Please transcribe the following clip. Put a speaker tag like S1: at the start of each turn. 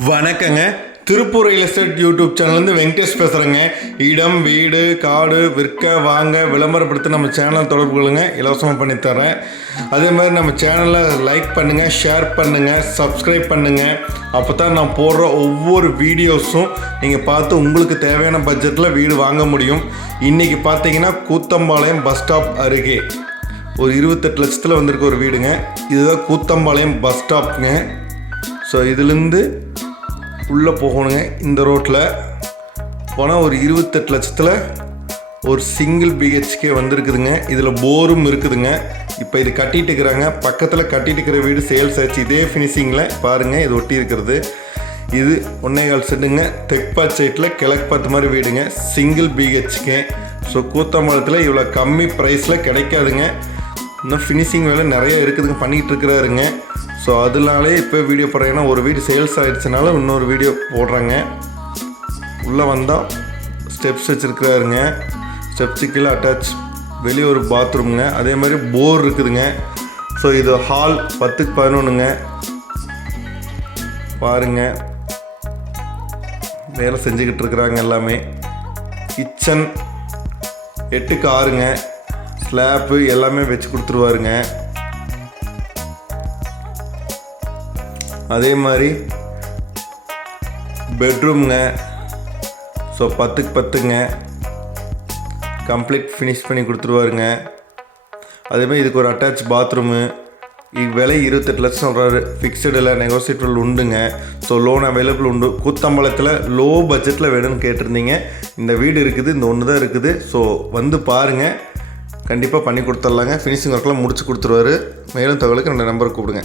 S1: வணக்கங்க. Tiruppur real estate YouTube சேனல்லேருந்து வெங்கடேஷ் பேசுகிறேங்க இடம் வீடு காடு விற்க வாங்க விளம்பரப்படுத்தி நம்ம சேனல் தொடர்பு கொள்ளுங்க. இலவசமாக பண்ணித்தரேன் அதே மாதிரி நம்ம சேனலை லைக் பண்ணுங்கள் ஷேர் பண்ணுங்கள் சப்ஸ்கிரைப் பண்ணுங்கள் அப்போ தான் நான் போடுற ஒவ்வொரு வீடியோஸும் நீங்கள் பார்த்து உங்களுக்கு தேவையான பட்ஜெட்டில் வீடு வாங்க முடியும். இன்றைக்கி பார்த்தீங்கன்னா கூத்தம்பாளையம் பஸ் ஸ்டாப் அருகே. ஒரு இருபத்தெட்டு லட்சத்தில் வந்திருக்க ஒரு வீடுங்க. இதுதான் கூத்தம்பாளையம் பஸ் ஸ்டாப்புங்க ஸோ இதுலேருந்து உள்ளே போகணுங்க. இந்த ரோட்டில் போனால் ஒரு இருபத்தெட்டு லட்சத்தில் ஒரு சிங்கிள் பிஹெச்கே வந்திருக்குதுங்க. இதில் போரும் இருக்குதுங்க. இப்போ இது கட்டிட்டு இருக்கிறாங்க. பக்கத்தில் கட்டிட்டு இருக்கிற வீடு சேல்ஸ் ஆச்சு இதே ஃபினிஷிங்கில் பாருங்கள் இது ஒட்டி இருக்கிறது. இது ஒன்னே கால் செட்டுங்க தெற்பாட் சைட்டில் கிழக்கு பார்த்த மாதிரி வீடுங்க. சிங்கிள் பிஹெச்கே ஸோ கூத்தம்பாளத்தில் இவ்வளோ கம்மி ப்ரைஸில் கிடைக்காதுங்க. இன்னும் ஃபினிஷிங் வேலை நிறைய இருக்குதுங்க பண்ணிகிட்டு இருக்கிறாருங்க ஸோ அதனாலே இப்போ வீடியோ போடுறேன். ஒரு வீடு சேல்ஸ் ஆகிடுச்சினால இன்னொரு வீடியோ போடுறாங்க. உள்ளே வந்தால் ஸ்டெப்ஸ் வச்சுருக்கிறாருங்க. ஸ்டெப்ஸு கீழே அட்டாச் வெளியே ஒரு பாத்ரூம்ங்க அதே மாதிரி போர் இருக்குதுங்க. ஸோ இது ஹால் பத்துக்கு பதினொன்றுங்க பாருங்க. வேலை செஞ்சுக்கிட்டு இருக்கிறாங்க எல்லாமே. கிச்சன் எட்டுக்கு ஆறுங்க. ஸ்லாப்பு எல்லாமே வச்சு கொடுத்துருவாருங்க. அதே மாதிரி பெட்ரூம்ங்க ஸோ பத்துக்கு பத்துங்க. கம்ப்ளீட் ஃபினிஷ் பண்ணி கொடுத்துருவாருங்க. அதேமாதிரி இதுக்கு ஒரு அட்டாச் பாத்ரூமு இது விலை இருபத்தெட்டு லட்சம் சொல்கிறாரு ஃபிக்ஸடில் நெகோசியபிள் உண்டுங்க. ஸோ லோன் அவைலபிள் உண்டு. கூத்தம்பலத்தில் லோ பட்ஜெட்டில் வேணும்னு கேட்டிருந்தீங்க. இந்த வீடு இருக்குது இந்த ஒன்று தான் இருக்குது. ஸோ வந்து பாருங்கள் கண்டிப்பாக பண்ணி கொடுத்துர்லாங்க ஃபினிஷிங் ஒர்க்கெலாம் முடிச்சு கொடுத்துருவாரு. மேலும் தகவலுக்கு ரெண்டு நம்பர் கூப்பிடுங்க.